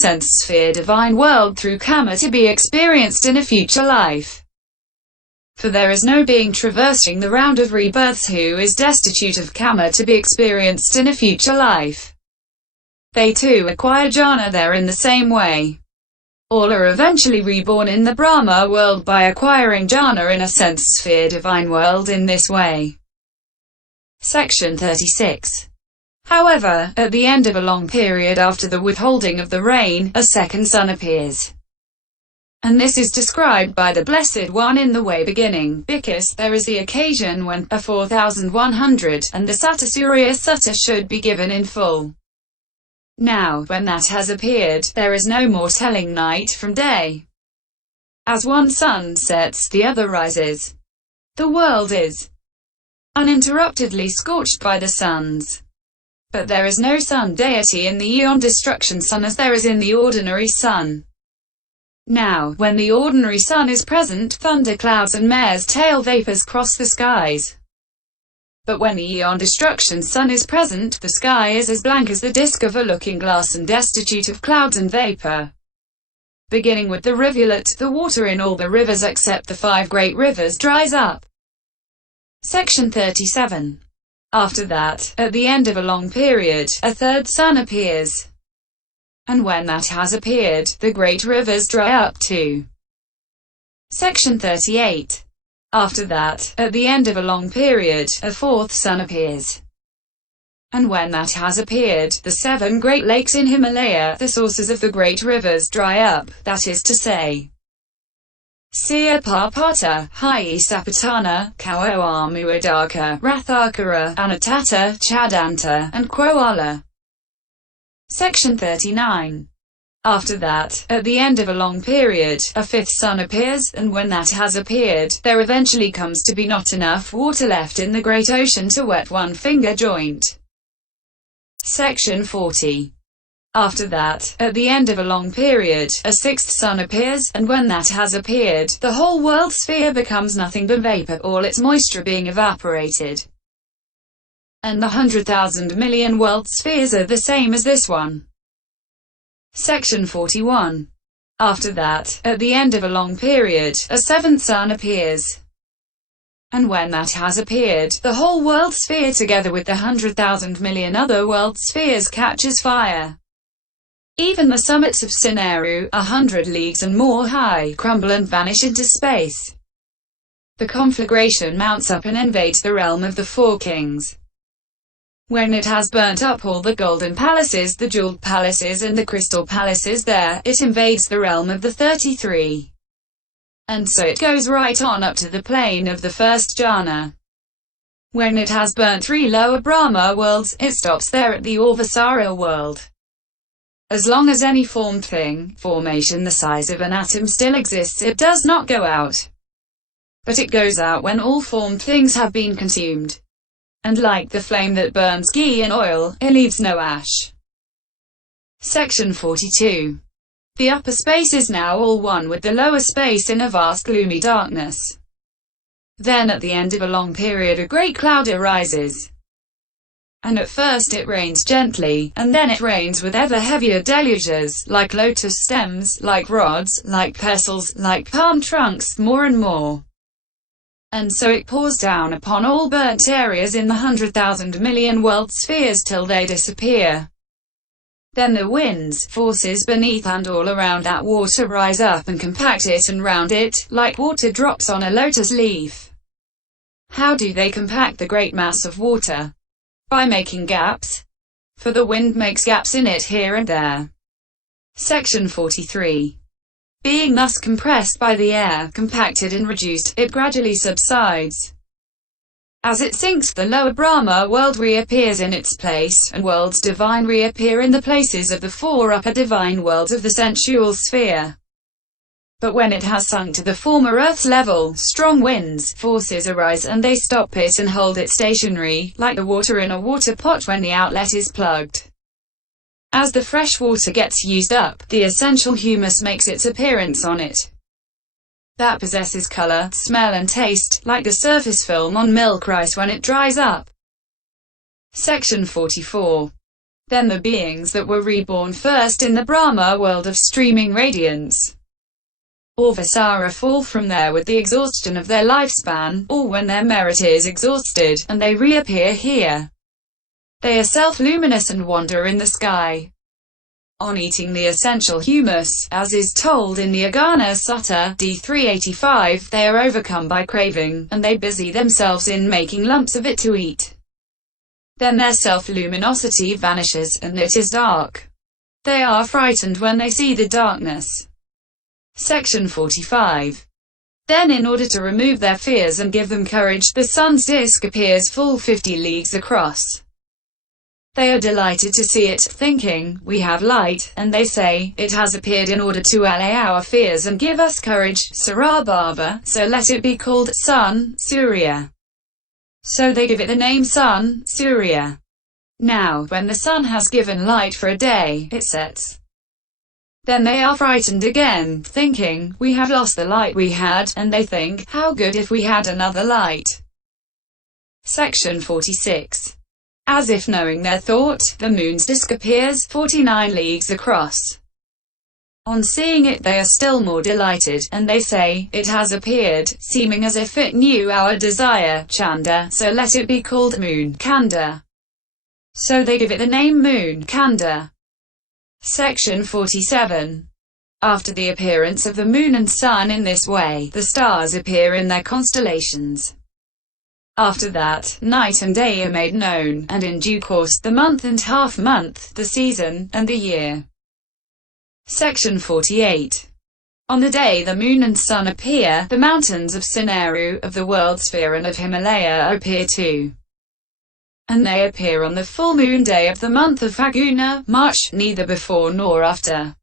sense sphere divine world through karma to be experienced in a future life. For there is no being traversing the round of rebirths who is destitute of karma to be experienced in a future life. They too acquire jhana there in the same way. All are eventually reborn in the Brahma world by acquiring jhana in a sense sphere divine world in this way. Section 36. However, at the end of a long period after the withholding of the rain, a second sun appears. And this is described by the Blessed One in the way beginning. Bhikkhus, there is the occasion when, a 4100, and the Sattasuriya Sutta should be given in full. Now, when that has appeared, there is no more telling night from day. As one sun sets, the other rises. The world is uninterruptedly scorched by the suns. But there is no sun deity in the aeon-destruction sun as there is in the ordinary sun. Now, when the ordinary sun is present, thunderclouds and mare's tail vapors cross the skies. But when the aeon-destruction sun is present, the sky is as blank as the disk of a looking-glass and destitute of clouds and vapor. Beginning with the rivulet, the water in all the rivers except the 5 great rivers dries up. Section 37. After that, at the end of a long period, a third sun appears. And when that has appeared, the great rivers dry up too. Section 38. After that, at the end of a long period, a fourth sun appears. And when that has appeared, the 7 great lakes in Himalaya, the sources of the great rivers dry up, that is to say, Siya Parpata, Hai Sapatana, Kauamuadaka, Rathakara, Anatata, Chadanta, and Koala. Section 39. After that, at the end of a long period, a fifth sun appears, and when that has appeared, there eventually comes to be not enough water left in the great ocean to wet one finger joint. Section 40. After that, at the end of a long period, a sixth sun appears, and when that has appeared, the whole world sphere becomes nothing but vapor, all its moisture being evaporated. And the 100,000 million world spheres are the same as this one. Section 41. After that, at the end of a long period, a seventh sun appears. And when that has appeared, the whole world sphere together with the 100,000 million other world spheres catches fire. Even the summits of Sineru, 100 leagues and more high, crumble and vanish into space. The conflagration mounts up and invades the realm of the 4 kings. When it has burnt up all the golden palaces, the jeweled palaces and the crystal palaces there, it invades the realm of the 33. And so it goes right on up to the plane of the first jhana. When it has burnt 3 lower Brahma worlds, it stops there at the Orvasara world. As long as any formed thing, formation the size of an atom still exists, it does not go out. But it goes out when all formed things have been consumed. And like the flame that burns ghee and oil, it leaves no ash. Section 42. The upper space is now all one with the lower space in a vast gloomy darkness. Then at the end of a long period a great cloud arises. And at first it rains gently, and then it rains with ever heavier deluges, like lotus stems, like rods, like pestles, like palm trunks, more and more. And so it pours down upon all burnt areas in the 100,000 million world spheres till they disappear. Then the winds, forces beneath and all around that water rise up and compact it and round it, like water drops on a lotus leaf. How do they compact the great mass of water? By making gaps. For the wind makes gaps in it here and there. Section 43. Being thus compressed by the air, compacted and reduced, it gradually subsides. As it sinks, the lower Brahma world reappears in its place, and worlds divine reappear in the places of the 4 upper divine worlds of the sensual sphere. But when it has sunk to the former Earth's level, strong winds, forces arise and they stop it and hold it stationary, like the water in a water pot when the outlet is plugged. As the fresh water gets used up, the essential humus makes its appearance on it. That possesses color, smell and taste, like the surface film on milk rice when it dries up. Section 44. Then the beings that were reborn first in the Brahma world of streaming radiance, or Vasara, fall from there with the exhaustion of their lifespan, or when their merit is exhausted, and they reappear here. They are self-luminous and wander in the sky. On eating the essential humus, as is told in the Agana Sutta, D385, they are overcome by craving, and they busy themselves in making lumps of it to eat. Then their self-luminosity vanishes, and it is dark. They are frightened when they see the darkness. Section 45. Then in order to remove their fears and give them courage, the sun's disk appears full 50 leagues across. They are delighted to see it, thinking, "We have light," and they say, "It has appeared in order to allay our fears and give us courage, Sarabhava, so let it be called Sun, Surya." So they give it the name Sun, Surya. Now, when the sun has given light for a day, it sets. Then they are frightened again, thinking, "We have lost the light we had," and they think, "How good if we had another light." Section 46. As if knowing their thought, the moon's disk appears 49 leagues across. On seeing it they are still more delighted, and they say, "It has appeared, seeming as if it knew our desire, Chanda, so let it be called Moon, Kanda." So they give it the name Moon, Kanda. Section 47. After the appearance of the moon and sun in this way, the stars appear in their constellations. After that, night and day are made known, and in due course, the month and half-month, the season, and the year. Section 48. On the day the moon and sun appear, the mountains of Sumeru, of the world sphere and of Himalaya appear too. And they appear on the full moon day of the month of Phaguna, March, neither before nor after.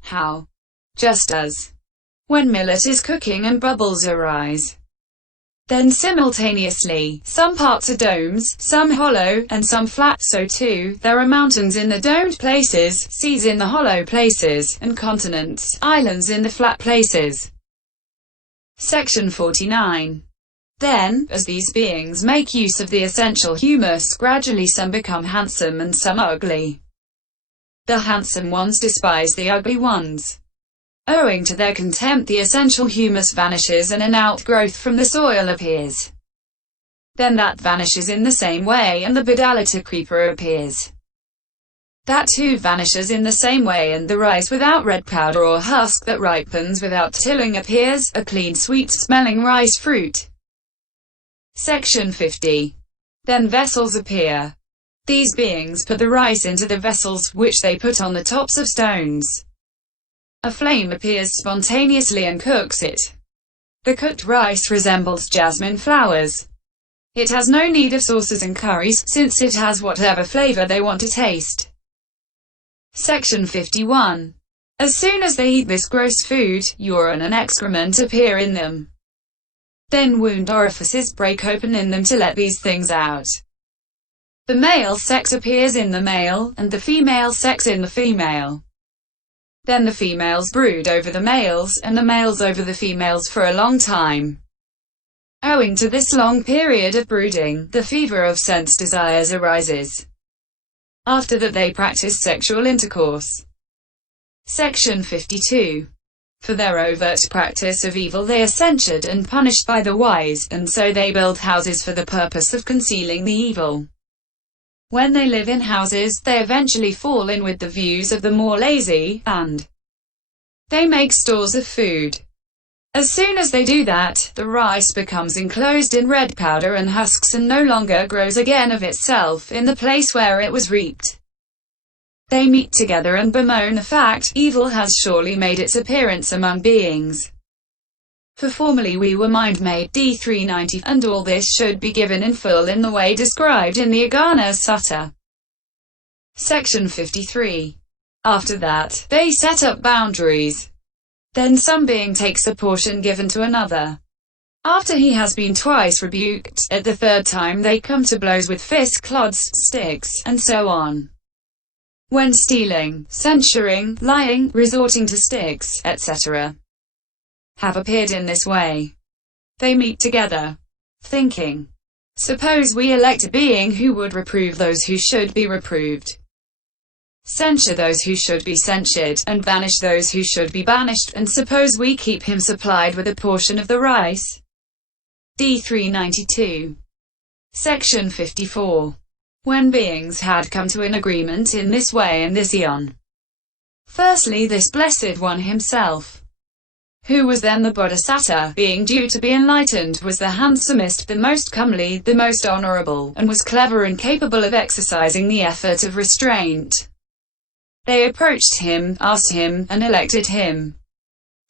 How? Just as when millet is cooking and bubbles arise. Then simultaneously, some parts are domes, some hollow, and some flat, so too, there are mountains in the domed places, seas in the hollow places, and continents, islands in the flat places. Section 49. Then, as these beings make use of the essential humus, gradually some become handsome and some ugly. The handsome ones despise the ugly ones. Owing to their contempt, the essential humus vanishes and an outgrowth from the soil appears. Then that vanishes in the same way, and the Badalata creeper appears. That too vanishes in the same way, and the rice without red powder or husk that ripens without tilling appears, a clean sweet-smelling rice fruit. Section 50. Then vessels appear. These beings put the rice into the vessels, which they put on the tops of stones. A flame appears spontaneously and cooks it. The cooked rice resembles jasmine flowers. It has no need of sauces and curries, since it has whatever flavor they want to taste. Section 51. As soon as they eat this gross food, urine and excrement appear in them. Then wound orifices break open in them to let these things out. The male sex appears in the male, and the female sex in the female. Then the females brood over the males, and the males over the females for a long time. Owing to this long period of brooding, the fever of sense desires arises. After that they practice sexual intercourse. Section 52. For their overt practice of evil they are censured and punished by the wise, and so they build houses for the purpose of concealing the evil. When they live in houses, they eventually fall in with the views of the more lazy, and they make stores of food. As soon as they do that, the rice becomes enclosed in red powder and husks and no longer grows again of itself in the place where it was reaped. They meet together and bemoan the fact, evil has surely made its appearance among beings. For formerly we were mind-made, D390, and all this should be given in full in the way described in the Agana Sutta. Section 53. After that, they set up boundaries. Then some being takes a portion given to another. After he has been twice rebuked, at the third time they come to blows with fists, clods, sticks, and so on. When stealing, censuring, lying, resorting to sticks, etc. have appeared in this way, they meet together, thinking, suppose we elect a being who would reprove those who should be reproved. censure those who should be censured, and banish those who should be banished, and suppose we keep him supplied with a portion of the rice. D. 392. Section 54. When beings had come to an agreement in this way in this aeon. Firstly, this Blessed One himself, who was then the Bodhisattva, being due to be enlightened, was the handsomest, the most comely, the most honorable, and was clever and capable of exercising the effort of restraint. They approached him, asked him, and elected him.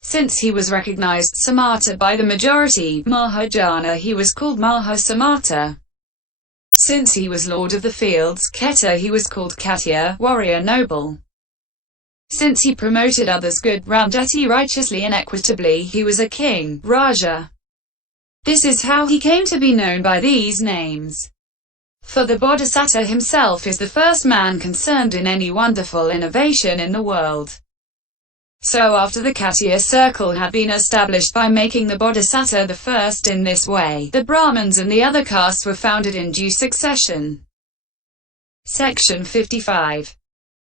Since he was recognized Samatha by the majority, Mahajana, he was called Mahasamatha. Since he was lord of the fields, Keta, he was called Katya, warrior noble. Since he promoted others good, Ramdeti, righteously and equitably, he was a king, Raja. This is how he came to be known by these names. For the Bodhisattva himself is the first man concerned in any wonderful innovation in the world. So after the Katya circle had been established by making the Bodhisattva the first in this way, the Brahmins and the other castes were founded in due succession. Section 55.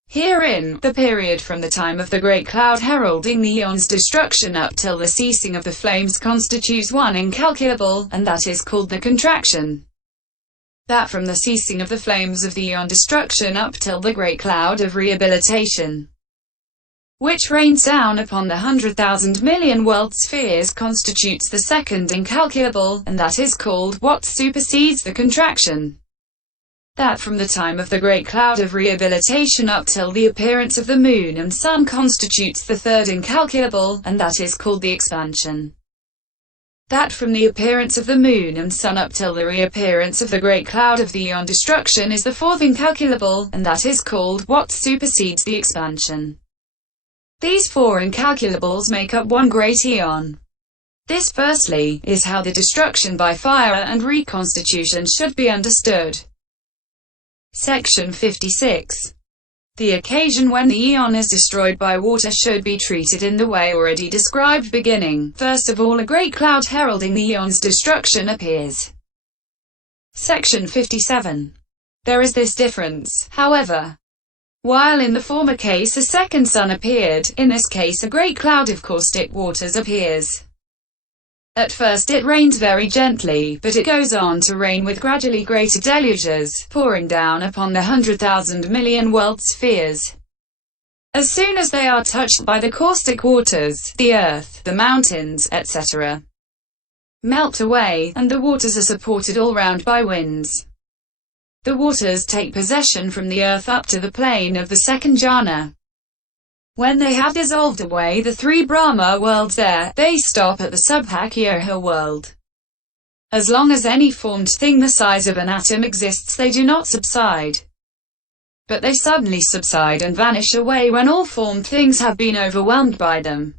Herein, the period from the time of the great cloud heralding the aeon's destruction up till the ceasing of the flames constitutes one incalculable, and that is called the contraction. That from the ceasing of the flames of the aeon destruction up till the great cloud of rehabilitation, which rains down upon the 100,000 million world spheres, constitutes the second incalculable, and that is called what supersedes the contraction. That from the time of the great cloud of rehabilitation up till the appearance of the moon and sun constitutes the third incalculable, and that is called the expansion. That from the appearance of the moon and sun up till the reappearance of the great cloud of the aeon destruction is the fourth incalculable, and that is called what supersedes the expansion. These four incalculables make up one great aeon. This, firstly, is how the destruction by fire and reconstitution should be understood. Section 56. The occasion when the aeon is destroyed by water should be treated in the way already described, beginning, first of all, a great cloud heralding the aeon's destruction appears. Section 57. There is this difference, however. While in the former case a second sun appeared, in this case a great cloud of caustic waters appears. At first it rains very gently, but it goes on to rain with gradually greater deluges, pouring down upon the 100,000 million world spheres. As soon as they are touched by the caustic waters, the earth, the mountains, etc., melt away, and the waters are supported all round by winds. The waters take possession from the earth up to the plane of the second jhana. When they have dissolved away the three Brahma worlds there, they stop at the Subhakyoha world. As long as any formed thing the size of an atom exists, they do not subside. But they suddenly subside and vanish away when all formed things have been overwhelmed by them.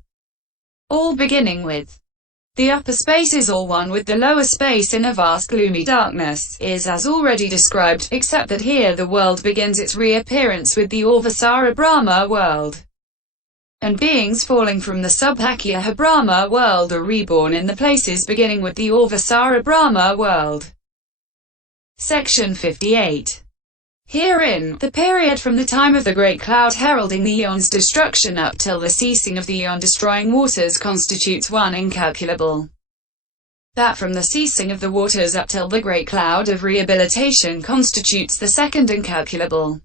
All beginning with the upper space is all one with the lower space in a vast gloomy darkness, is as already described, except that here the world begins its reappearance with the Urvasara Brahma world. And beings falling from the Subhakyoha Brahma world are reborn in the places beginning with the Urvasara Brahma world. Section 58. Herein, the period from the time of the great cloud heralding the aeon's destruction up till the ceasing of the aeon-destroying waters constitutes one incalculable. That from the ceasing of the waters up till the great cloud of rehabilitation constitutes the second incalculable.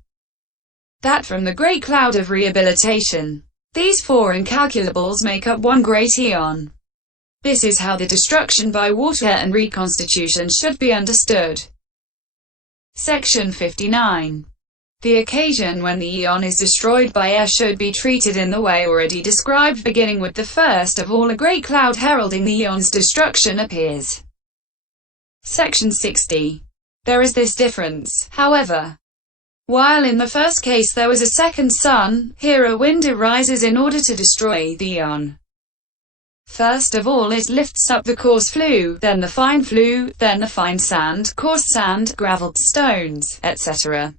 That from the great cloud of rehabilitation. These four incalculables make up one great aeon. This is how the destruction by water and reconstitution should be understood. Section 59. The occasion when the aeon is destroyed by air should be treated in the way already described, beginning with the first of all a great cloud heralding the aeon's destruction appears. Section 60. There is this difference, however. While in the first case there was a second sun, here a wind arises in order to destroy the aeon. First of all it lifts up the coarse flue, then the fine flue, then the fine sand, coarse sand, gravelled stones, etc.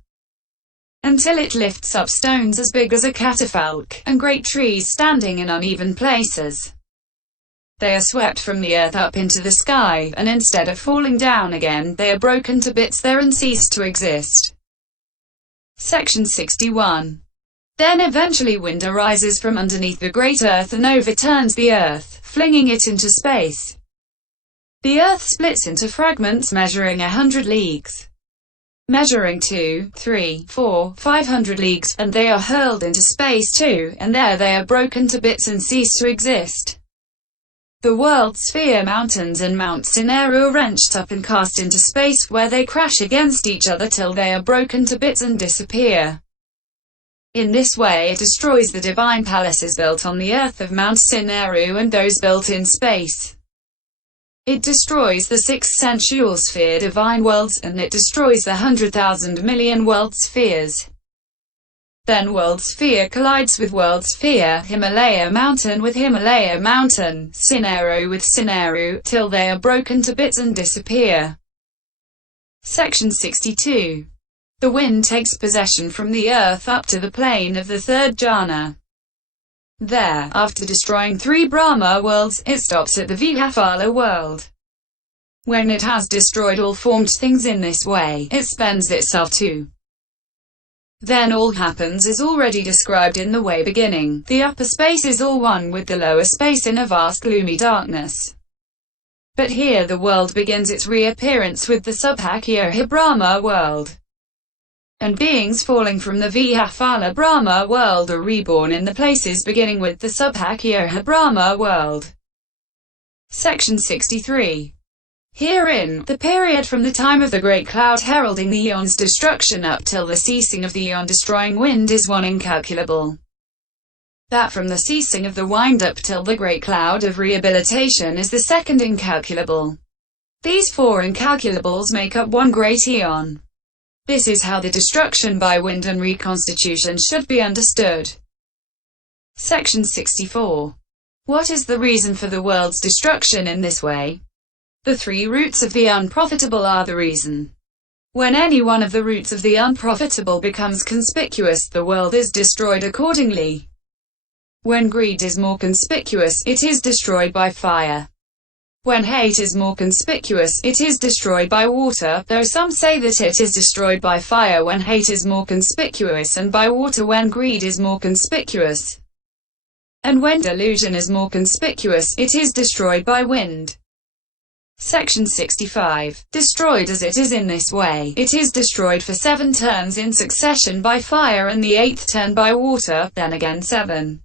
Until it lifts up stones as big as a catafalque, and great trees standing in uneven places. They are swept from the earth up into the sky, and instead of falling down again, they are broken to bits there and cease to exist. Section 61. Then eventually wind arises from underneath the great earth and overturns the earth, flinging it into space. The earth splits into fragments measuring 100 leagues, measuring 2, 3, 4, 500 leagues, and they are hurled into space too, and there they are broken to bits and cease to exist. The world sphere mountains and Mount Sineru are wrenched up and cast into space, where they crash against each other till they are broken to bits and disappear. In this way it destroys the divine palaces built on the earth of Mount Sineru and those built in space. It destroys the 6 sensual sphere divine worlds, and it destroys the 100,000 million world spheres. Then world sphere collides with world sphere, Himalaya mountain with Himalaya mountain, Sineru with Sineru, till they are broken to bits and disappear. Section 62. The wind takes possession from the earth up to the plane of the third jhana. There, after destroying 3 Brahma worlds, it stops at the Vihaphala world. When it has destroyed all formed things in this way, it spends itself too. Then all happens as already described in the way beginning. The upper space is all one with the lower space in a vast gloomy darkness. But here the world begins its reappearance with the Subhakya Brahma world. And beings falling from the Vihaphala Brahma world are reborn in the places beginning with the Subhakya Brahma world. Section 63. Herein, the period from the time of the great cloud heralding the aeon's destruction up till the ceasing of the aeon-destroying wind is one incalculable. That from the ceasing of the wind up till the great cloud of rehabilitation is the second incalculable. These 4 incalculables make up one great aeon. This is how the destruction by wind and reconstitution should be understood. Section 64. What is the reason for the world's destruction in this way? The 3 roots of the unprofitable are the reason. When any one of the roots of the unprofitable becomes conspicuous, the world is destroyed accordingly. When greed is more conspicuous, it is destroyed by fire. When hate is more conspicuous, it is destroyed by water, though some say that it is destroyed by fire when hate is more conspicuous, and by water when greed is more conspicuous. And when delusion is more conspicuous, it is destroyed by wind. Section 65. Destroyed as it is in this way, it is destroyed for 7 turns in succession by fire and the 8th turn by water, then again 7.